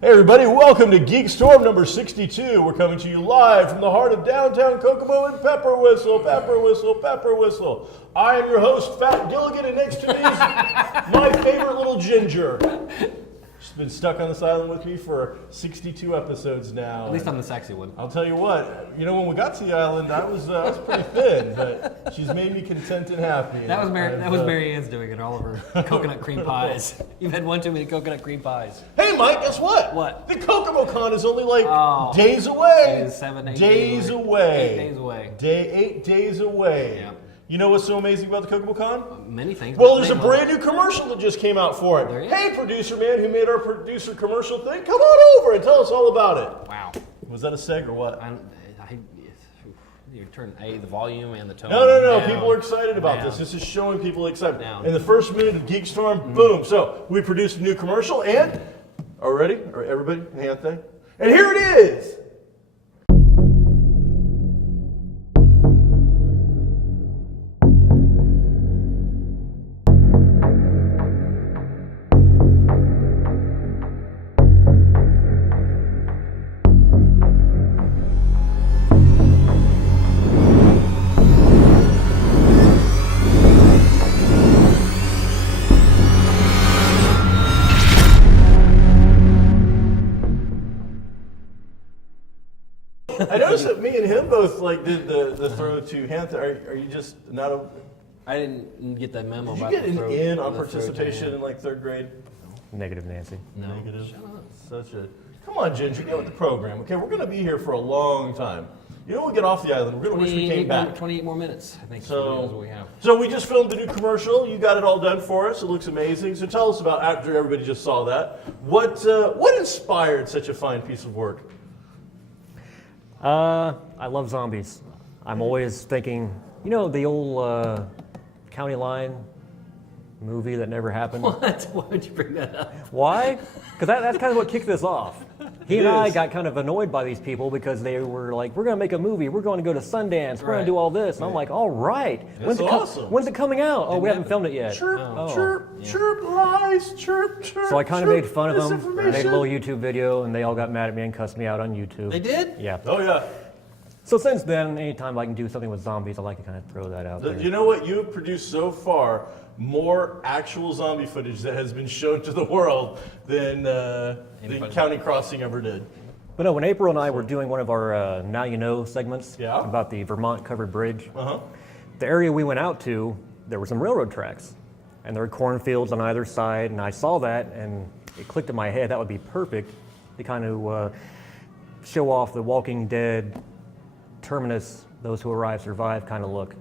Hey everybody, welcome to GeekStorm number 62. We're coming to you live from the heart of downtown Kokomo and Pepper Whistle, Pepper Whistle, Pepper Whistle. I am your host, Fat Gilligan, and next to me is my favorite little ginger. She's been stuck on this island with me for 62 episodes now. At least I'm the sexy one. I'll tell you what, when we got to the island, I was pretty thin, but she's made me content and happy. That was Mary Ann's doing it, all of her coconut cream pies. You've had one too many coconut cream pies. Hey Mike, guess what? What? The KokomoCon is only like days away. It is 8 days away. 8 days away. 8 days away. Yeah. You know what's so amazing about the KokomoCon? Many things. Well, there's a brand new commercial that just came out for it. There is. Hey, producer man who made our producer commercial thing, come on over and tell us all about it. Wow. Was that a seg or what? You turn the volume and the tone. No. down. People are excited about Down. this. This is showing people excitement. Down. In the first minute of GeekStorm, boom. So we produced a new commercial and, are we ready? All right, everybody, hand thing. And here it is. I noticed that me and him both did the throw to hand. Are you just not a? I didn't get that memo. Did you about get the an throat, in on the participation throat, in third grade? Negative, Nancy. No. Negative. Shut up. Such a. Come on, Ginger, get with the program. Okay, we're going to be here for a long time. When we get off the island, we're going to wish we came back. 28 more minutes, I think. Is what we have. So we just filmed a new commercial. You got it all done for us. It looks amazing. So tell us about, after everybody just saw that, what inspired such a fine piece of work? I love zombies. I'm always thinking, the old County Line movie that never happened? What? Why would you bring that up? Why? Because that's kind of what kicked this off. He and I got kind of annoyed by these people because they were like, we're going to make a movie. We're going to go to Sundance. We're going to do all this. And I'm like, all right. That's awesome. When's it coming out? Oh, we haven't filmed it yet. Chirp, chirp, lies, chirp, chirp. So I kind of made fun of them. I made a little Misinformation. YouTube video, and they all got mad at me and cussed me out on YouTube. They did? Yeah. Oh, yeah. So since then, anytime I can do something with zombies, I like to kind of throw that out there. You know what? You have produced so far more actual zombie footage that has been shown to the world than the County Crossing ever did. But no, when April and I were doing one of our Now You Know segments about the Vermont covered bridge, the area we went out to, there were some railroad tracks. And there were cornfields on either side, and I saw that, and it clicked in my head, that would be perfect to kind of show off the Walking Dead terminus, those who arrive survive kind of look.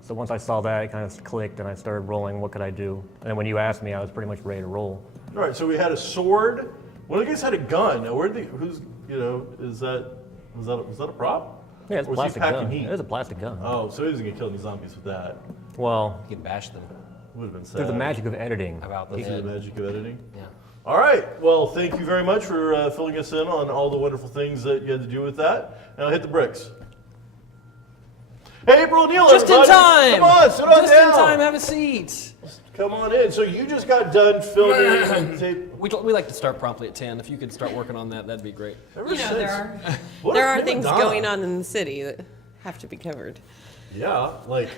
So once I saw that, it kind of clicked, and I started rolling, what could I do? And then when you asked me, I was pretty much ready to roll. All right, so we had a sword. One of the guys had a gun. Now, was that a prop? Yeah, it's a Or was he plastic packing gun. heat? It was a plastic gun. Oh, so he doesn't get killed any zombies with that. Well, You can bash them. Would have been sad. through the magic of editing. About the Through the magic of editing. Yeah. All right. Well, thank you very much for filling us in on all the wonderful things that you had to do with that. Now hit the bricks. Hey, April Neal, Just in everybody. time! Come on, sit on Just down. in time, have a seat. Come on in. So you just got done filming and tape. We like to start promptly at 10. If you could start working on that, that'd be great. Ever You know, since- What there a are prima things donna. going on in the city that have to be covered. Yeah, like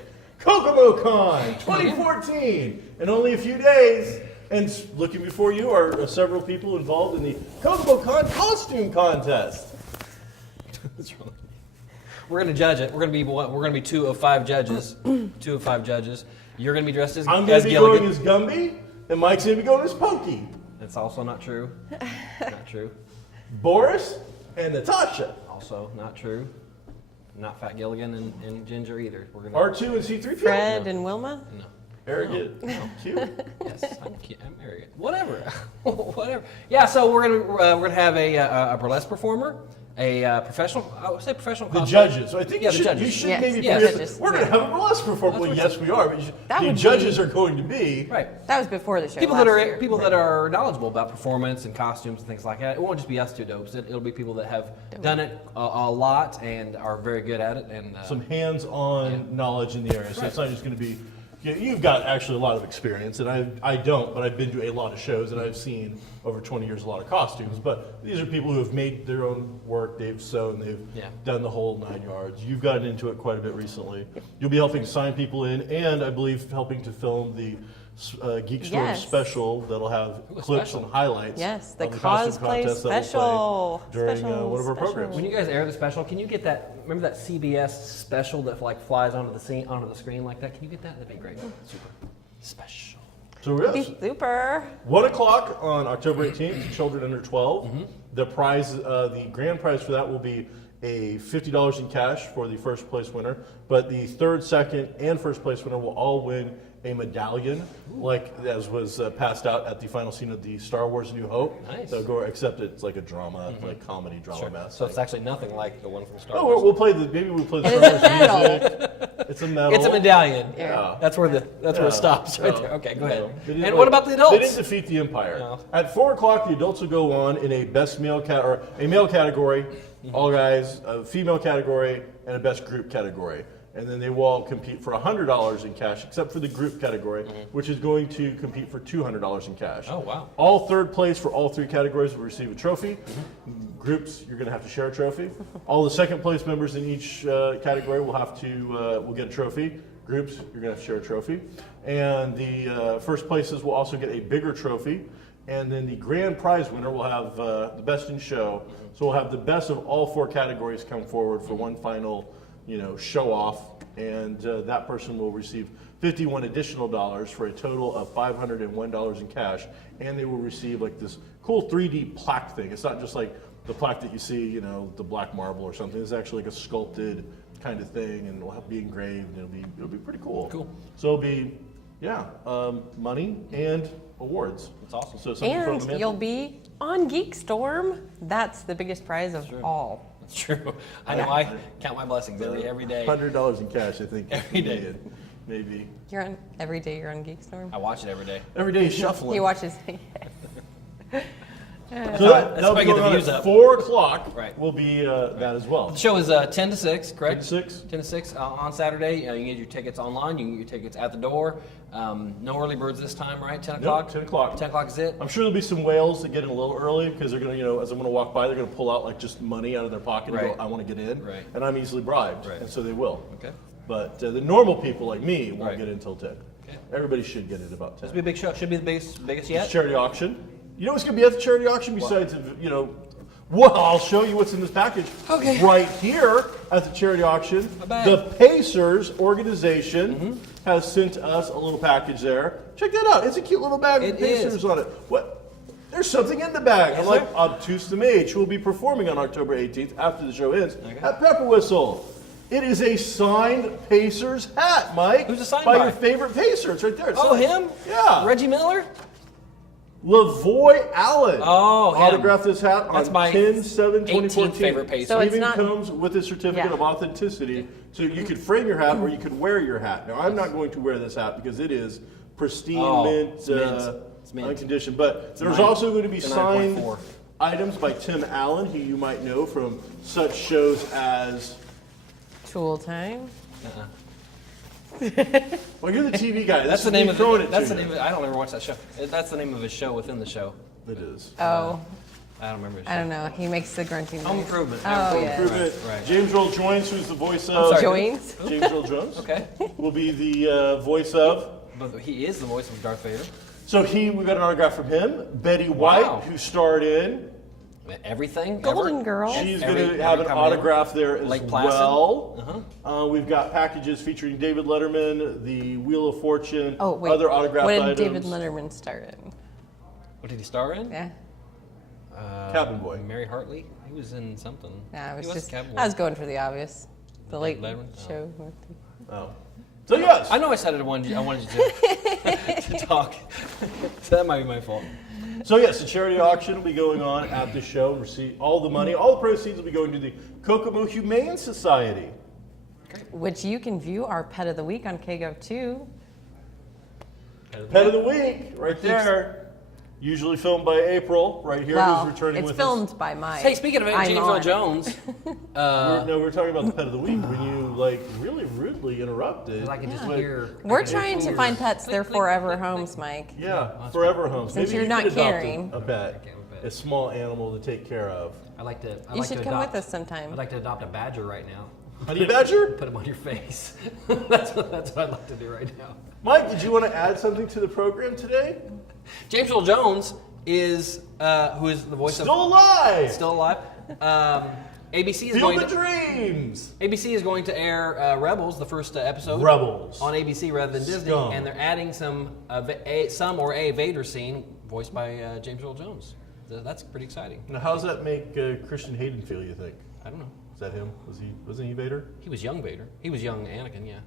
KokomoCon 2014 in only a few days. And looking before you are several people involved in the KokomoCon costume contest. What's wrong? We're gonna judge it. We're gonna be 2 of 5 judges. 2 of 5 judges. You're gonna be dressed as I'm going to be Gilligan. going as Gumby, and Mike's going to be going as Pokey. That's also not true. Not true. Boris and Natasha. Also not true. Not Fat Gilligan and Ginger either. We're gonna R2 and C3PO. Fred and Wilma? no. Arrogant. Cute. Yes, I'm cute. I'm arrogant. Whatever. Whatever. Yeah, so we're gonna have a burlesque performer, a professional. I would say professional. The cosplayer. judges. I think Yeah, you the should, judges. you should Yes. maybe Yes. figure Judges. we're going to have a burlesque performer. Well, yes, we are. But That the would judges be- are going to be Right. That was before the show. People last that are year. people that are knowledgeable about performance and costumes and things like that. It won't just be us two dopes. It'll be people that have done it a lot and are very good at it. And some hands-on knowledge in the area. So it's not just going to be. You've got actually a lot of experience, and I don't, but I've been to a lot of shows, and I've seen over 20 years a lot of costumes. But these are people who have made their own work, they've sewn, they've done the whole 9 yards. You've gotten into it quite a bit recently. You'll be helping sign people in, and I believe helping to film the GeekStorm Yes. special that'll have clips special. and highlights. Yes, the of costume cosplay contest that we'll special. play during Special, one of our special. programs. when you guys air the special, can you get that? Remember that CBS special that like flies onto the screen like that? Can you get that? That'd be great. Super special. So Be yes, super. 1 o'clock on October 18th, children under 12. The prize, the grand prize for that will be a $50 in cash for the first place winner. But the third, second, and first place winner will all win a medallion, like as was passed out at the final scene of the Star Wars: New Hope. Nice. They'll go, except it's like a drama, like comedy drama mess. So it's actually nothing like the one from Star Oh, Wars. we'll play the. Maybe we'll play the It is Star a Wars medal. music. It's a medal. It's a medallion. Yeah. That's where it stops right No, there. Okay, go no. ahead. They didn't, And what about the adults? They didn't defeat the Empire. No. At 4 o'clock, the adults will go on in a best male or a male category, all guys, a female category, and a best group category. And then they will all compete for $100 in cash, except for the group category, which is going to compete for $200 in cash. Oh, wow. All third place for all three categories will receive a trophy. Groups, you're going to have to share a trophy. All the second place members in each category will have to will get a trophy. Groups, you're going to have to share a trophy. And the first places will also get a bigger trophy. And then the grand prize winner will have the best in show. So we'll have the best of all four categories come forward for one final, show off. And that person will receive $51 additional for a total of $501 in cash. And they will receive like this cool 3D plaque thing. It's not just like the plaque that you see, the black marble or something. It's actually like a sculpted kind of thing, and it'll be engraved. And it'll be pretty cool. Cool. So it'll be, money and awards. That's awesome. So something from the And mantle. you'll be on GeekStorm. That's the biggest prize of all. That's true. I know. I count my blessings every day. $100 in cash, I think. Every day. Maybe. You're on every day. You're on GeekStorm. I watch it every day. Every day shuffling. He watches. So That's that'll how I be get the going on views at up. 4 o'clock. Right. Will be that as well. The show is 10 to 6, correct? 10 to 6. 10 to 6 on Saturday. You can get your tickets online. You can get your tickets at the door. No early birds this time, right? 10 o'clock? 10 o'clock. 10 o'clock is it? I'm sure there'll be some whales that get in a little early because they're going to, as I'm going to walk by, they're going to pull out like just money out of their pocket and Right. go, I want to get in. Right. And I'm easily bribed. Right. And so they will. Okay. But the normal people like me won't Right. get in until 10. Okay. Everybody should get in about 10. This will be a big show. Should be the biggest yet. It's charity auction. You know what's going to be at the charity auction besides, well, I'll show you what's in this package. Okay. Right here at the charity auction, A bag. the Pacers organization has sent us a little package there. Check that out. It's a cute little bag with It Pacers is. on it. What? There's something in the bag. I'm Is like there? obtuse the mage, who will be performing on October 18th after the show ends Okay. at Pepper Whistle. It is a signed Pacers hat, Mike. Who's it signed by? by? Your favorite Pacer. It's right there. It's Oh, signed. him? Yeah. Reggie Miller? Lavoy Allen Oh, him. autographed this hat on That's my 10/7/2014. 18th favorite Pacer. So it's Even not- comes with a certificate Yeah. of authenticity, so you could frame your hat or you could wear your hat. Now, I'm not going to wear this hat because it is pristine, Oh, mint, it's mint. It's mint. unconditioned. But there's nine- also going to be it's a signed 9.4. items by Tim Allen, who you might know from such shows as. Tool time. Well, you're the TV guy. That's This the is name me of throwing it. it That's to the you. name of it. I don't ever watch that show. That's the name of his show within the show. It is. Oh, I don't remember his show. I don't know. He makes the grunting Home noise. Improvement. Oh, yeah. Improvement. Right. James Earl Jones, who's the voice of. sorry. Joins. James Earl Jones. Okay. Will be the voice of. But he is the voice of Darth Vader. So we got an autograph from him. Betty White, Wow. who starred in. Everything. Golden ever. Girl. She's Every- going to have every an comedy autograph there as Lake Placid. well. We've got packages featuring David Letterman, the Wheel of Fortune, Oh, wait. other autographed What did items. David Letterman star in? What did he star in? Yeah. Cabin Boy. Mary Hartley. He was in something. Nah, I was He just. Cabin I was Boy. going for the obvious. The late Letterman? show. Oh. So yes. I know I said it. I wanted you to, to talk. So that might be my fault. So yes, the charity auction will be going on at the show. Receive all the money, all the proceeds will be going to the Kokomo Humane Society. Which you can view our Pet of the Week on KGov too. Pet of the Week, right there. Usually filmed by April, right here, Well, who's returning it's with filmed us. by Mike. Hey, speaking of James Earl Jones, We're talking about the Pet of the Week when you really rudely interrupted. I can just with- hear. We're trying to find pets their forever homes, Mike. Yeah, forever homes. Since Maybe you're you not could adopt caring. a pet, a small animal to take care of. I like to. You should come with us sometime. I'd like to adopt a badger right now. Honey badger? Put him on your face. that's what I'd like to do right now. Mike, did you want to add something to the program today? James Earl Jones is who is the voice Still alive! Still alive. ABC is Field going of to Dreams! ABC is going to air Rebels, the first episode. Rebels. On ABC rather than Disney, Scum. and they're adding some a Vader scene voiced by James Earl Jones. So that's pretty exciting. Now, how does that make Christian Hayden feel, you think? I don't know. Is that him? Wasn't he Vader? He was young Vader. He was young Anakin. Yeah.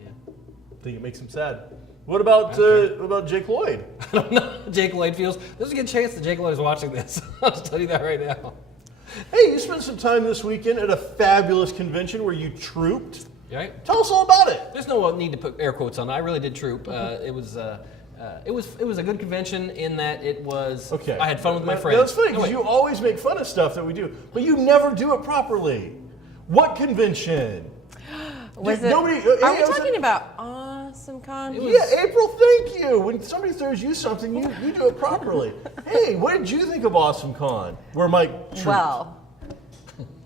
I think it makes him sad. What about Jake Lloyd? I don't know. Jake Lloyd feels. There's a good chance that Jake Lloyd is watching this. I'll just tell you that right now. Hey, you spent some time this weekend at a fabulous convention where you trooped. Right? Tell us all about it. There's no need to put air quotes on. I really did troop. It was a good convention in that it was. Okay. I had fun with my friends. That's funny because wait. you always make fun of stuff that we do, but you never do it properly. What convention? Was it? Nobody. Are we talking about AwesomeCon? Yeah, April, thank you. When somebody throws you something, you do it properly. Hey, what did you think of AwesomeCon? Where Mike trooped? Well,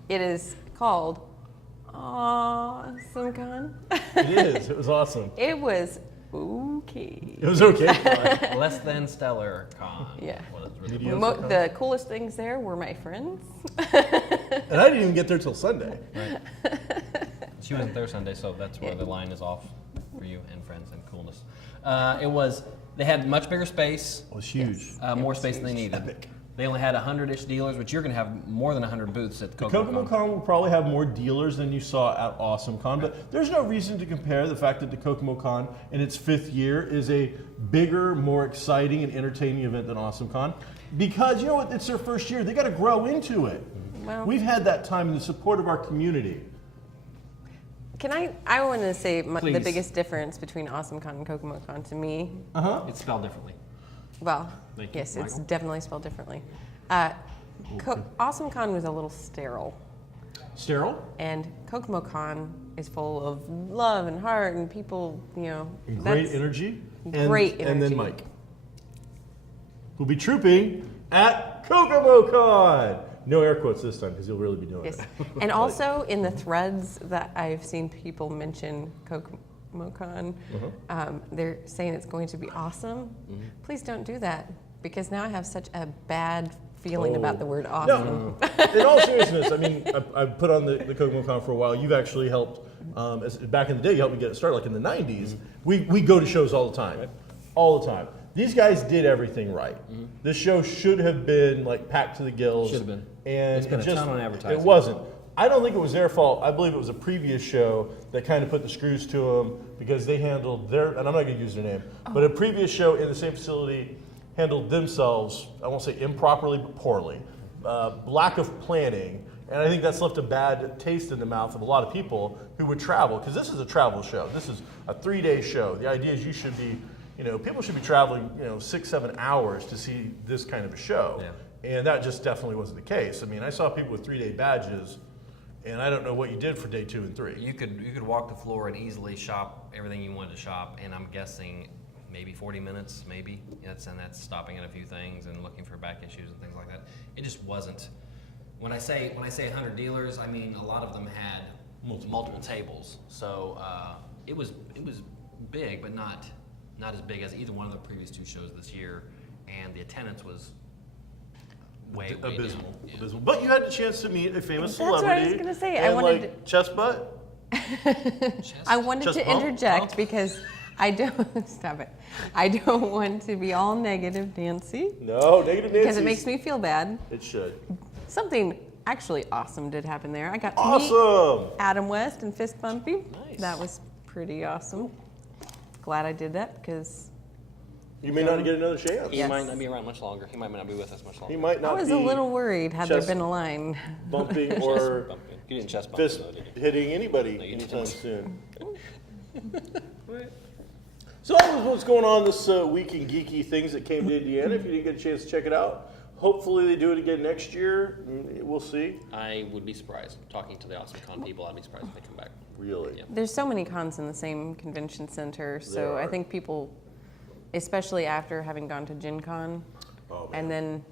it is called AwesomeCon. It is. It was awesome. It was okay. It was okay. Less than stellar con. Yeah. Was really Mediocre. The coolest things there were my friends. And I didn't even get there till Sunday. Right. She wasn't there Sunday, so that's where the line is off for you and friends and coolness. They had much bigger space. It was huge. More space than they needed. Epic. They only had 100-ish dealers, which you're going to have more than 100 booths at The KokomoCon. KokomoCon will probably have more dealers than you saw at AwesomeCon, but there's no reason to compare the fact that the KokomoCon in its 5th year is a bigger, more exciting, and entertaining event than AwesomeCon. Because, you know what, it's their first year. They got to grow into it. Well, We've had that time in the support of our community. I want to say the Please. biggest difference between AwesomeCon and KokomoCon to me. It's spelled differently. Well, Thank you, yes, it's Michael. definitely spelled differently. AwesomeCon was a little sterile, Sterile? and KokomoCon is full of love and heart and people, And great that's- energy. Great And then energy. Mike, who'll be trooping at KokomoCon. No air quotes this time because you'll really be doing Yes. it. And also in the threads that I've seen people mention KokomoCon, they're saying it's going to be awesome. Please don't do that because now I have such a bad feeling about the word awesome. No, in all seriousness, I mean, I've put on the KokomoCon for a while. You've actually helped, back in the day, you helped me get it started, like in the 90s. We go to shows all the time. All the time. These guys did everything right. This show should have been like packed to the gills. Should have been. And They spent a just, ton on advertising. It wasn't. I don't think it was their fault. I believe it was a previous show that kind of put the screws to them because they handled their, and I'm not going to use their name, but a previous show in the same facility handled themselves, I won't say improperly, but poorly. Lack of planning. And I think that's left a bad taste in the mouth of a lot of people who would travel, because this is a travel show. This is a 3-day show. The idea is you should be, people should be traveling, 6-7 hours to see this kind of a show. Yeah. And that just definitely wasn't the case. I mean, I saw people with 3-day badges, and I don't know what you did for day 2 and 3. You could walk the floor and easily shop everything you wanted to shop, and I'm guessing maybe 40 minutes, maybe. That's stopping at a few things and looking for back issues and things like that. It just wasn't. When I say 100 dealers, I mean a lot of them had multiple tables. So it was big, but not as big as either one of the previous 2 shows this year, and the attendance was way abysmal. down. Yeah. Abysmal. But you had the chance to meet a famous That's what I was celebrity. gonna say. And I wanted chest butt. I wanted Just to bump, interject bump. because I don't stop it. I don't want to be all negative, Nancy, No, negative Nancy. because it makes me feel bad. It should. Something actually awesome did happen there. I got to meet Awesome. Adam West and fist bump him. Nice. That was pretty awesome. Glad I did that because You may not get another chance. He might not be around much longer. He might not be with us much longer. He might not I was be a little worried had there chest been a line. bumping or You didn't chest bump fist though, did you? hitting anybody No, you anytime didn't. soon. So that was what's going on this week in geeky things that came to Indiana. If you didn't get a chance to check it out, hopefully they do it again next year. We'll see. I would be surprised. Talking to the AwesomeCon people, I'd be surprised if they come back. Really? Yeah. There's so many cons in the same convention center, so There I are. think people, especially after having gone to Gen Con, Oh, man. and then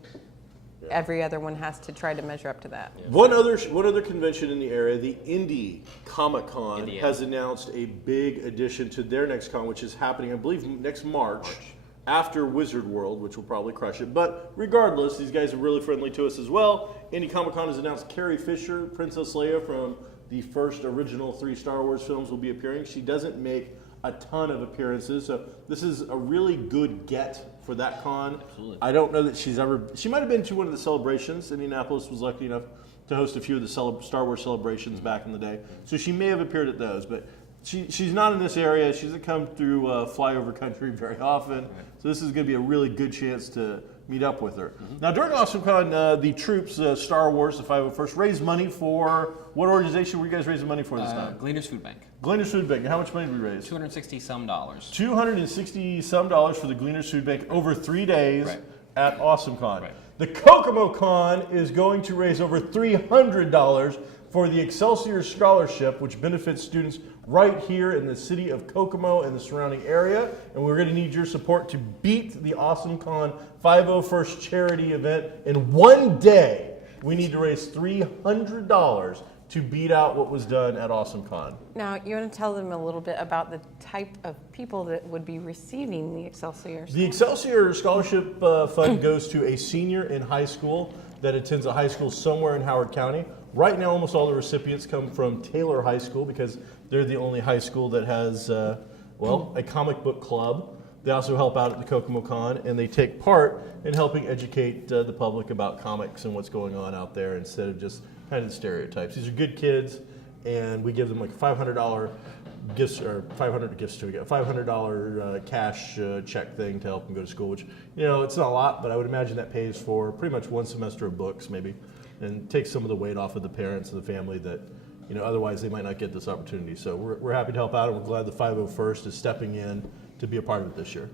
every other one has to try to measure up to that. One other convention in the area, the KokomoCon, Indiana. has announced a big addition to their next con, which is happening, I believe, next March. After Wizard World, which will probably crush it. But regardless, these guys are really friendly to us as well. KokomoCon has announced Carrie Fisher, Princess Leia from the first original 3 Star Wars films, will be appearing. She doesn't make a ton of appearances, so this is a really good get for that con. Absolutely. I don't know that she might have been to one of the celebrations. Indianapolis was lucky enough to host a few of the Star Wars celebrations back in the day, so she may have appeared at those, but she's not in this area. She doesn't come through flyover country very often, so this is going to be a really good chance to meet up with her. Now, during AwesomeCon, the troops, Star Wars, the 501st, raised money for, what organization were you guys raising money for this time? Gleaner's Food Bank. Gleaner's Food Bank. How much money did we raise? $260 some dollars. $260 some for the Gleaner's Food Bank over 3 days Right. at AwesomeCon. Right. The KokomoCon is going to raise over $300 for the Excelsior Scholarship, which benefits students right here in the city of Kokomo and the surrounding area. And we're going to need your support to beat the AwesomeCon 501st charity event in one day. We need to raise $300 to beat out what was done at AwesomeCon. Now, you want to tell them a little bit about the type of people that would be receiving the Excelsior? The Excelsior Scholarship Fund goes to a senior in high school that attends a high school somewhere in Howard County. Right now, almost all the recipients come from Taylor High School because they're the only high school that has, a comic book club. They also help out at the KokomoCon, and they take part in helping educate the public about comics and what's going on out there instead of just kind of the stereotypes. These are good kids, and we give them like $500 gifts or $500 cash check thing to help them go to school. Which it's not a lot, but I would imagine that pays for pretty much one semester of books, maybe, and takes some of the weight off of the parents and the family that otherwise they might not get this opportunity. So we're happy to help out, and we're glad the 501st is stepping in to be a part of it this year.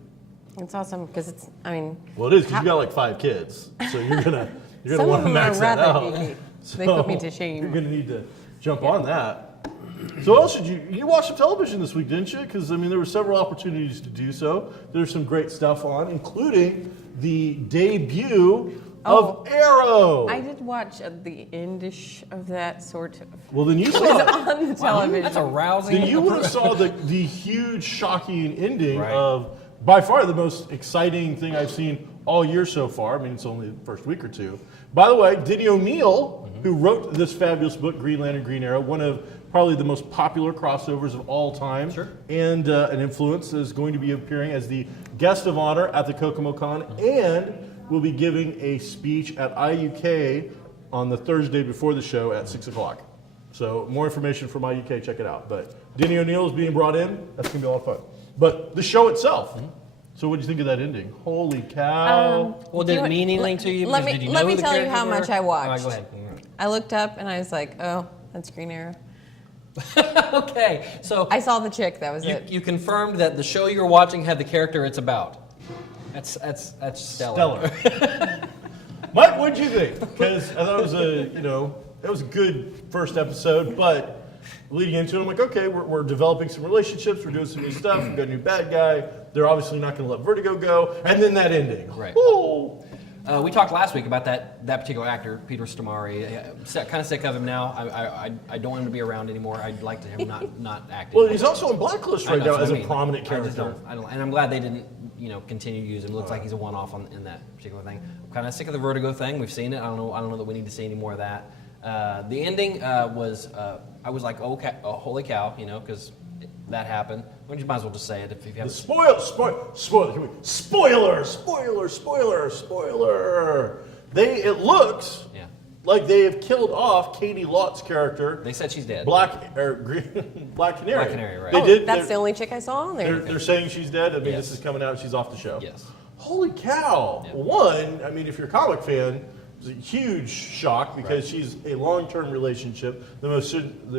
It's awesome because it's, Well, it is because you got like 5 kids, so you're gonna some want of to them are max that rather out. geeky. So They put me to shame. You're gonna need to jump on that. So what else did you watched some television this week, didn't you? Because there were several opportunities to do so. There's some great stuff on, including the debut of Arrow. I did watch the endish of that sort of. Well, then you It was saw. on the television. That's a rousing. Then you would have saw the huge, shocking ending Right. of by far the most exciting thing I've seen all year so far. I mean, it's only the first week or two. By the way, Denny O'Neil, who wrote this fabulous book, Green Lantern, Green Arrow, one of probably the most popular crossovers of all time, and an influence, is going to be appearing as the guest of honor at the KokomoCon, and will be giving a speech at IUK on the Thursday before the show at 6 o'clock. So more information from IUK, check it out. But Denny O'Neil is being brought in. That's going to be a lot of fun. But the show itself. So what did you think of that ending? Holy cow. Well, did it mean anything to you? Let Because me did you let know me the tell you characters how much were? I watched. Go ahead. I looked up and I was like, oh, that's Green Arrow. Okay, so I saw the chick. That was it. you confirmed that the show you were watching had the character it's about. That's stellar. Mike, what'd you think? Because I thought it was it was a good first episode, but leading into it, I'm like, okay, we're developing some relationships, we're doing some new stuff, we've got a new bad guy. They're obviously not going to let Vertigo go, and then that ending. Right. Ooh. We talked last week about that particular actor, Peter Stormare. Kind of sick of him now. I don't want him to be around anymore. I'd like to him not acting. Well, he's also on Blacklist right now as a prominent I just character. don't, and I'm glad they didn't, continue to use him. It looks like he's a one-off in that particular thing. I'm kind of sick of the Vertigo thing. We've seen it. I don't know that we need to see any more of that. The ending was, I was like, oh, holy cow, because that happened. Well, you might as well just say it if you have. Spoiler. It looks like they have killed off Katie Lott's character. They said she's dead. Black Canary. Black Canary, right. They did. That's the only chick I saw on there. They're saying she's dead. I mean, Yes. this is coming out. She's off the show. Yes. Holy cow! Yeah. One, I mean, if you're a comic fan, it's a huge shock because she's a long-term relationship, the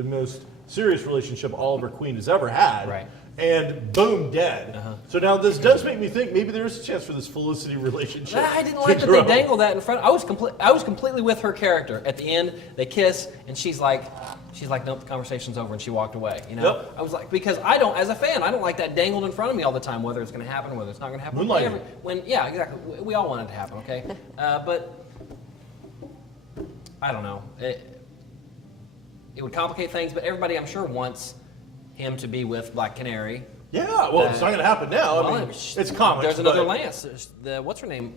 most serious relationship Oliver Queen has ever had. Right. And boom, dead. So now this does make me think maybe there is a chance for this Felicity relationship. I didn't to like that grow. they dangled that in front. I was completely with her character. At the end, they kiss, and she's like, nope, the conversation's over, and she walked away. You know, Yep. I was like, because I don't, as a fan, I don't like that dangled in front of me all the time, whether it's going to happen, whether it's not going to happen. Moonlighting. Yeah, exactly. We all want it to happen, okay? But I don't know. It would complicate things, but everybody, I'm sure, wants him to be with Black Canary. Yeah, well, it's not going to happen now. I mean, it's comics. There's another but Lance. What's her name?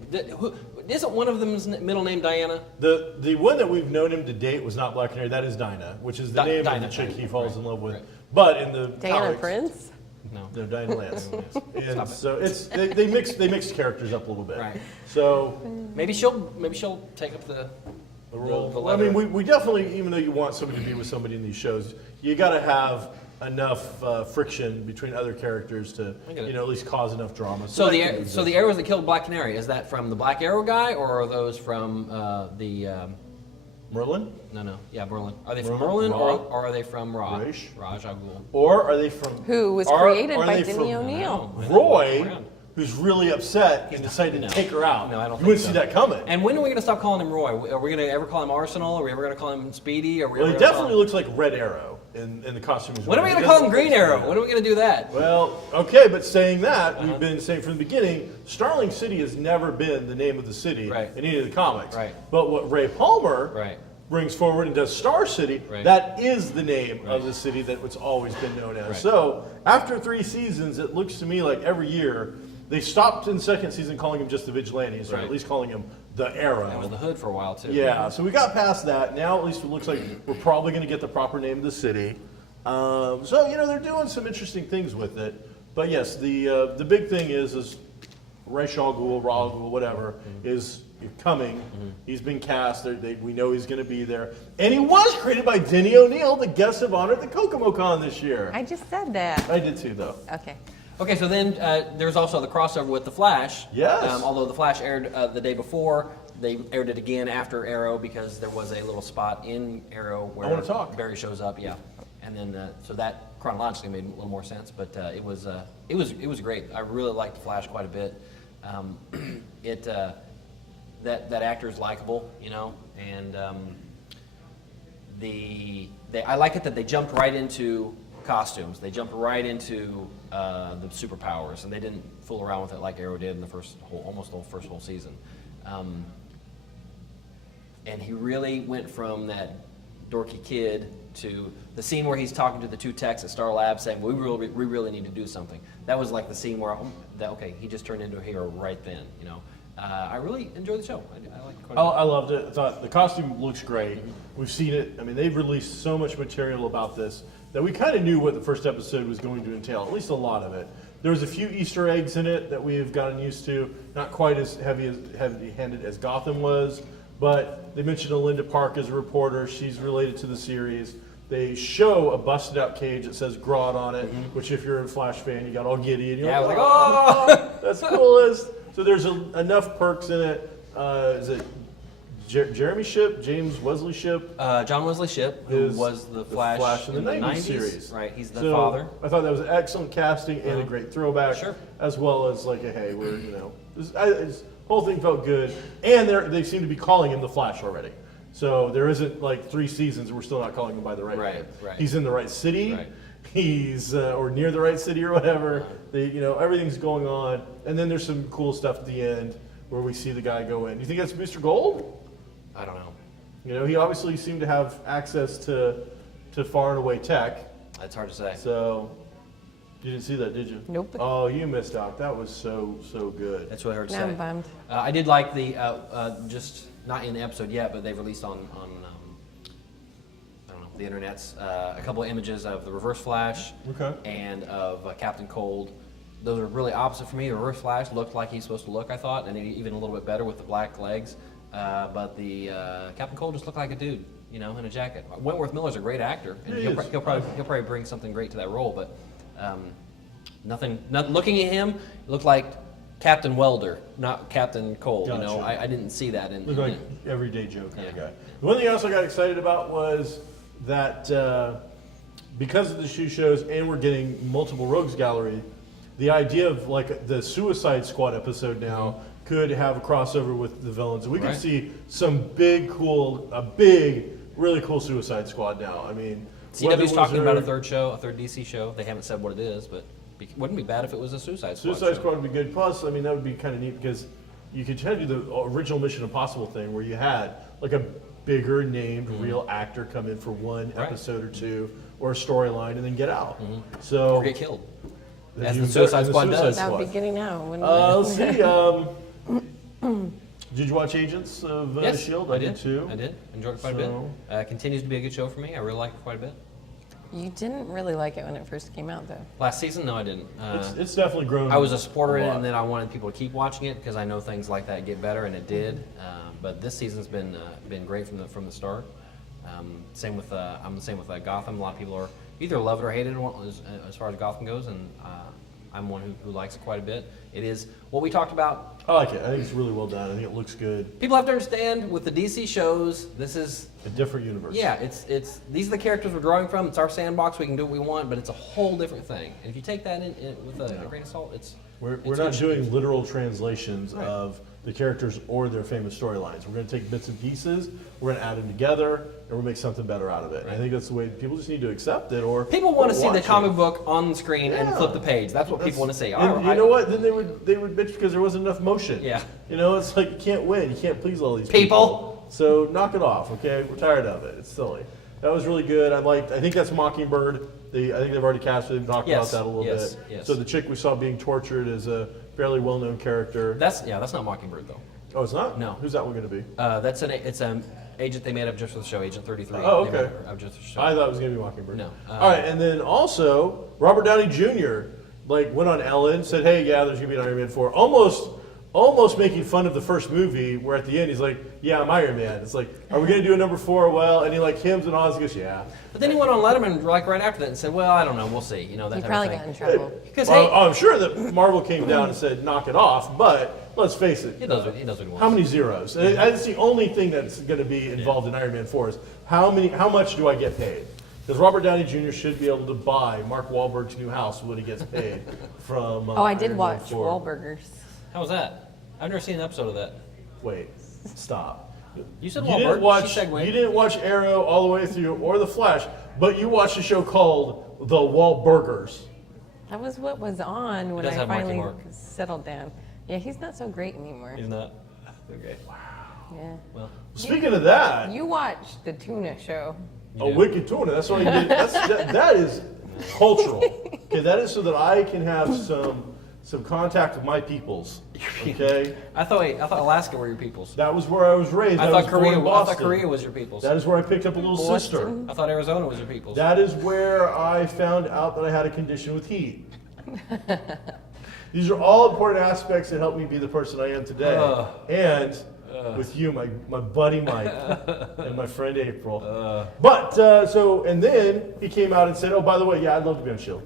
Isn't one of them's middle name Diana? The one that we've known him to date was not Black Canary. That is Dinah, which is the name Dinah, of the chick he falls in love with. Right. But in the Diana comics, Prince? No, Dinah Lance. And Stop it. so it's they mix characters up a little bit. Right. So Maybe she'll take up the role. the Well, I leather. mean, we definitely, even though you want somebody to be with somebody in these shows, you got to have enough friction between other characters to, I get it. at least cause enough drama. So that can the exist. arrows that killed Black Canary, is that from the Black Arrow guy, or are those from Merlin, No, yeah, Merlin. Are they from Merlin? Merlin, Ra? or are they from Raish? Raj Al Ghul? or are they from Who was are created they by from Denny O'Neil. Roy, who's really upset and decided No. to take her out? No, I don't You think wouldn't so. see that coming. And when are we going to stop calling him Roy? Are we going to ever call him Arsenal? Are we ever going to call him Speedy? Are we Well, ever he gonna call definitely him... looks like Red Arrow in the costume. When are we going to call him Green Arrow? When are we going to do that? Well, okay, but saying that, we've been saying from the beginning, Starling City has never been the name of the city Right. in any of the comics. Right. But what Ray Palmer Right. brings forward and does Star City, Right. that is the name Right. of the city that it's always been known as. Right. So after 3 seasons, it looks to me like every year, they stopped in the second season calling him just the Vigilantes, or Right. at least calling him the Arrow. That was the Hood for a while, too. Yeah, so we got past that. Now at least it looks like we're probably going to get the proper name of the city. So they're doing some interesting things with it. But yes, the big thing is Ra's al Ghul, Ra al Ghul, whatever, is coming. He's been cast. We know he's going to be there, and he was created by Denny O'Neil, the guest of honor at the KokomoCon this year. I just said that. I did too, though. Okay. Okay, so then there's also the crossover with The Flash. Yes. Although The Flash aired the day before, they aired it again after Arrow because there was a little spot in Arrow where wanna talk. Barry shows up. Yeah, and then so that chronologically made a little more sense. But it was great. I really liked The Flash quite a bit. That actor is likable, and I like it that they jumped right into costumes. They jumped right into the superpowers, and they didn't fool around with it like Arrow did in the almost the first whole season. And he really went from that dorky kid to the scene where he's talking to the two techs at Star Labs saying, we really need to do something. That was like the scene where, he just turned into a hero right then, I really enjoyed the show. I liked it quite a bit. I loved it. I thought the costume looks great. We've seen it. I mean, they've released so much material about this that we kind of knew what the first episode was going to entail, at least a lot of it. There was a few Easter eggs in it that we've gotten used to, not quite as heavy-handed as Gotham was, but they mentioned Alinda Park as a reporter. She's related to the series. They show a busted-out cage that says Grodd on it, which if you're a Flash fan, you got all giddy. And you're Yeah, I was like, like, oh! that's the coolest. So there's enough perks in it. Is it Jeremy Shipp, James Wesley Shipp? John Wesley Shipp, who is was the Flash in the 90s series. Right, he's the So father. I thought that was excellent casting and a great throwback, Sure. as well as like hey, we're this whole thing felt good, and they seem to be calling him the Flash already. So there isn't like 3 seasons and we're still not calling him by the right name. Right. He's in the right city. Right. He's or near the right city or whatever. Everything's going on, and then there's some cool stuff at the end where we see the guy go in. You think that's Booster Gold? I don't know. He obviously seemed to have access to far and away tech. That's hard to say. So you didn't see that, did you? Nope. Oh, you missed out. That was so good. That's what I heard Now say. I'm bummed. I did like the just not in the episode yet, but they've released on I don't know, the internets a couple of images of the Reverse Flash Okay. and of Captain Cold. Those are really opposite for me. The Reverse Flash looked like he's supposed to look, I thought, and even a little bit better with the black legs. but the Captain Cold just looked like a dude, in a jacket. Wentworth Miller's a great actor, and he'll probably bring something great to that role. But looking at him, it looked like Captain Welder, not Captain Cold. Gotcha. I didn't see that. Looked like everyday Joe kind of guy. The one thing I also got excited about was that because of the shoe shows and we're getting multiple Rogues Gallery, the idea of like the Suicide Squad episode now could have a crossover with the villains. We could see some really cool Suicide Squad now. I mean, CW's talking about a third DC show. They haven't said what it is, but wouldn't be bad if it was a Suicide Squad. Suicide Squad would be good. Plus, I mean, that would be kind of neat because you could try to do the original Mission Impossible thing where you had like a bigger named real actor come in for one episode or two or a storyline and then get out. So or get killed. As the Suicide Squad does. That would be getting out. Let's see. Did you watch Agents of S.H.I.E.L.D.? I did too. I did. Enjoyed it quite a bit. Continues to be a good show for me. I really like it quite a bit. You didn't really like it when it first came out, though. Last season, no, I didn't. It's definitely grown. I was a supporter in it, and then I wanted people to keep watching it because I know things like that get better, and it did. But this season's been great from the start. I'm the same with Gotham. A lot of people are either love it or hate it as far as Gotham goes, and I'm one who likes it quite a bit. It is what we talked about. I like it. I think it's really well done. I think it looks good. People have to understand with the DC shows, this is a different universe. Yeah, it's these are the characters we're drawing from. It's our sandbox. We can do what we want, but it's a whole different thing. And if you take that in with a grain of salt, we're not doing literal translations of the characters or their famous storylines. We're going to take bits and pieces, we're going to add them together, and we'll make something better out of it. And I think that's the way people just need to accept it. Or people want to see the comic book on the screen and flip the page. That's what people want to see. And you know what? Then they would bitch because there wasn't enough motion. Yeah. It's like you can't win. You can't please all these people. So knock it off, okay? We're tired of it. It's silly. That was really good. I think that's Mockingbird. I think they've already casted it and talked about that a little bit. Yes. So the chick we saw being tortured is a fairly well-known character. That's not Mockingbird though. Oh, it's not? No. Who's that one going to be? It's an agent they made up just for the show, Agent 33. Oh, okay. Just for the show. I thought it was going to be Mockingbird. No. All right, and then also Robert Downey Jr. Went on Ellen, said, "Hey, yeah, there's going to be an Iron Man 4." Almost making fun of the first movie, where at the end he's like, "Yeah, I'm Iron Man." It's like, "Are we going to do a number 4?" Well, and he hems and haws. He goes, "Yeah." But then he went on Letterman right after that and said, "Well, I don't know. We'll see." That he type probably of thing. got in trouble. Because I'm sure that Marvel came down and said, "Knock it off," but let's face it. He knows what he wants. How many zeros? And that's the only thing that's going to be involved in Iron Man 4 is how much do I get paid? Because Robert Downey Jr. should be able to buy Mark Wahlberg's new house when he gets paid from. I did Iron watch Man 4. Wahlburgers. How was that? I've never seen an episode of that. Wait, stop. You said You Wahlberg. you didn't watch Arrow all the way through or The Flash, but you watched a show called The Wahlburgers. That was what was on when does I have Marky finally Mark. settled down. Yeah, he's not so great anymore. He's not. Okay. Yeah. Well, Speaking of that, You watched the tuna show. Wicked Tuna. That's what I did. That is cultural. Okay, that is so that I can have some contact with my peoples. Okay, I thought Alaska were your peoples. that was where I was raised. I was thought born in Korea. I thought Boston. Korea was your peoples. That is where I picked up a little sister. Boston. I thought Arizona was your peoples. That is where I found out that I had a condition with heat. These are all important aspects that help me be the person I am today. And with you, my buddy Mike, and my friend April. And then he came out and said, "Oh, by the way, yeah, I'd love to be on S.H.I.E.L.D.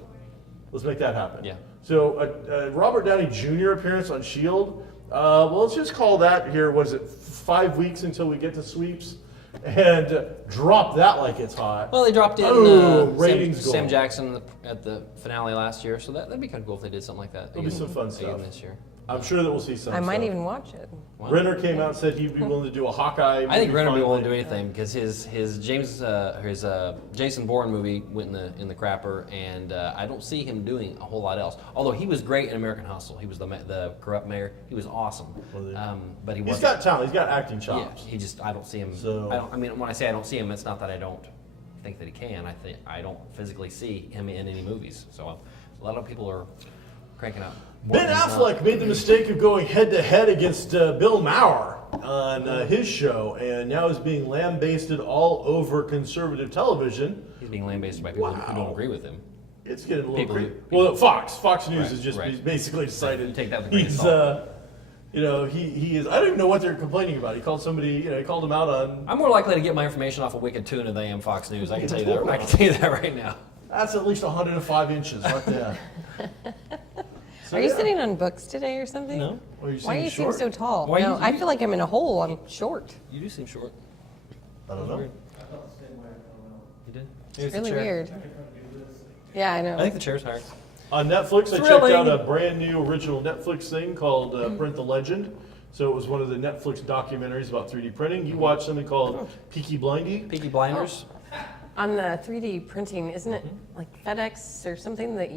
Let's make that happen." Yeah. So Robert Downey Jr. appearance on S.H.I.E.L.D. Well, let's just call that here. What is it? 5 weeks until we get to sweeps, and drop that like it's hot. Well, they dropped in ratings Sam goal. Jackson at the finale last year, so that'd be kind of cool if they did something like that. It'll be some fun stuff. this year. I'm sure that we'll see some. I might stuff. even watch it. Wow. Renner came out and said he'd be willing to do a Hawkeye. I think Renner would be willing to do finally. anything because his Jason Bourne movie went in the crapper, and I don't see him doing a whole lot else. Although he was great in American Hustle, he was the corrupt mayor. He was awesome, but He's got talent. He's got acting chops. Yeah, I don't see him. So- When I say I don't see him, it's not that I don't think that he can. I don't physically see him in any movies. So a lot of people are cranking out. Ben Affleck made the mistake of going head-to-head against Bill Maher on his show, and now is being lambasted all over conservative television. He's being lambasted by people who don't agree with him. It's getting a little People- crazy. Well, Fox News Right, has just right. basically decided Take that with a grain of salt. You know, he is. I don't even know what they're complaining about. He called somebody. You know, he called him out on. I'm more likely to get my information off of Wicked Tuna than I am Fox News. I can tell you that. I can tell you that right now. That's at least 105 inches right there. So, Are you sitting on books today or something? No. Well, Why do you seem so tall? Why No, you- I feel like I'm in a hole. I'm short. You do seem short. I don't know. You did? It's really weird. Yeah, I know. I think the chair's higher. On Netflix, I checked Thrilling. out a brand new original Netflix thing called Print the Legend. So it was one of the Netflix documentaries about 3D printing. You watched something called Peaky Blindy. Peaky Blinders. On the 3D printing, isn't it like FedEx or something that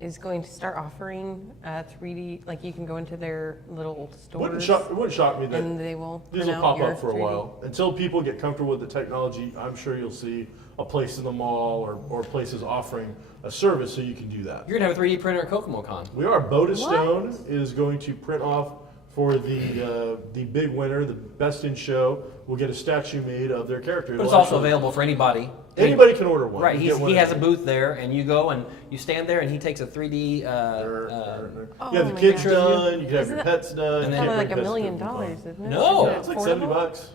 is going to start offering 3D, like you can go into their little stores It wouldn't shock me that and they will these print will out pop your up for a 3D. while. Until people get comfortable with the technology, I'm sure you'll see a place in the mall or places offering a service so you can do that. You're going to have a 3D printer at KokomoCon. We are. Boda Stone is going to print off for the big winner, the best in show. We'll get a statue made of their character. But it's It'll also actually- available for anybody. Anybody can order one. Right, You get one he has a at- booth there, and you go and you stand there, and he takes a 3D. You Oh have the my kids gosh. done. You can have Isn't your that- pets done. And you then- can't Probably like bring $1 pets to million, KokomoCon. isn't it? No. Yeah, it's like 70 affordable? bucks.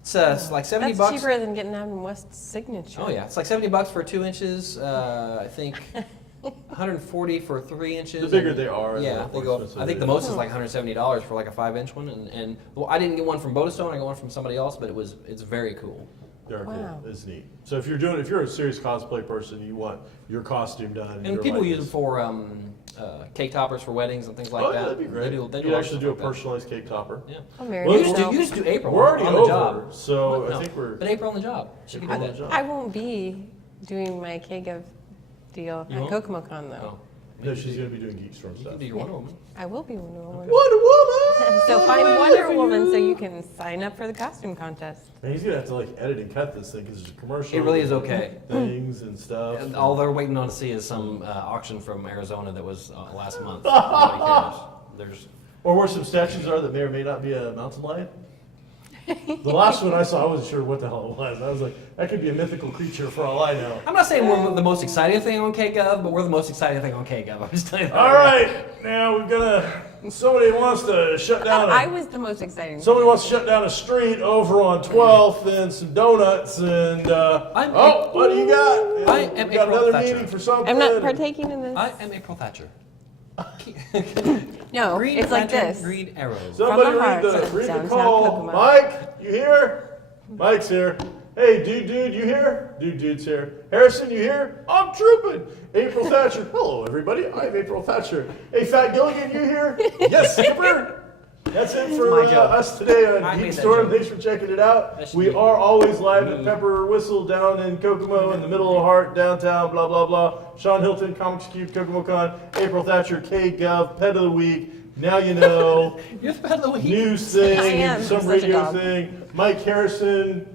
It's like 70 That's bucks. cheaper than getting Adam West's signature. Oh yeah, it's like 70 bucks for 2 inches. I think 140 for 3 inches. The bigger and- they are, the Yeah, more they go. expensive I think it the is. most is like $170 for like a 5-inch one, and well, I didn't get one from Boda Stone. I got one from somebody else, but it's very cool. They're Wow. cool. It's neat. So if you're a serious cosplay person, you want your costume done. And your people use them likeness. for cake toppers for weddings and things like Oh, that. yeah, that'd be great. They do You'd lots actually of do a stuff like that. personalized cake topper. Yeah. I'll marry Well, You used myself. to, you used to do April We're already on the over, job. so No, I think we're. But April on the job. She could do April on that. the job. I won't be doing my KGov deal You at won't? Oh. KokomoCon though. No, she's going to be doing GeekStorm You stuff. can do your Wonder Woman. I will be Wonder Woman. Wonder Woman! So find Wonder Woman so you can sign up for the costume contest. Man, he's going to have to like edit and cut this thing because it's a commercial. It really is okay. Things and stuff. And all they're waiting on to see is some auction from Arizona that was last month. Nobody cares. There's Or where some statues are that may or may not be a mountain lion. The last one I saw, I wasn't sure what the hell it was. I was like, that could be a mythical creature for all I know. I'm not saying we're the most exciting thing on KGov, but we're the most exciting thing on KGov. I'm just telling you that. All right, now we're gonna. Somebody wants to shut down. I was the most exciting. Somebody wants to shut down a street over on 12th and some donuts and. What do you got? I am We got April another Thatcher. meeting for something. I'm not partaking in this. I am April Thatcher. No, Green it's like lantern, this. green arrows. Somebody From the read the heart, read the downtown call. Kokomo. Mike, you here? Mike's here. Hey, dude, you here? Dude's here. Harrison, you here? I'm trooping. April Thatcher. Hello, everybody. I'm April Thatcher. Hey, Fat Gilligan, you here? Yes, super. That's it for My job. us today on I made that GeekStorm. joke. Thanks for checking it out. That should We be are always live at me. Pepper Whistle down in Kokomo, in the middle of Heart, downtown, blah, blah, blah. Sean Hilton, Comics Cube, KokomoCon. April Thatcher, KGov, Pet of the Week. Now you know. You're the pet of the week. News I thing, am. some I'm such a radio dog. thing. Mike Harrison.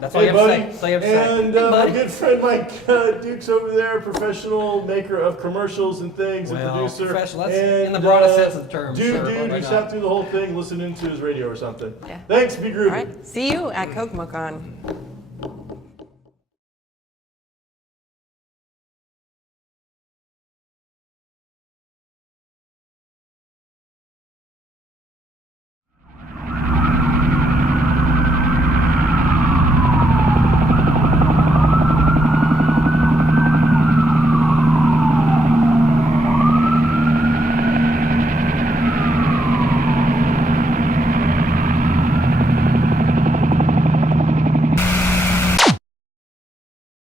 That's all Hey, you have to buddy. say. That's all you have to say. And Hey, my buddy. good friend Mike Duke's over there, professional maker of commercials and things, and Well, producer. professional, that's and, in the broadest sense of the term, Dude, sir. Oh my you God. sat through the whole thing listening to his radio or something. Yeah. Thanks, be groovy. All right. See you at KokomoCon.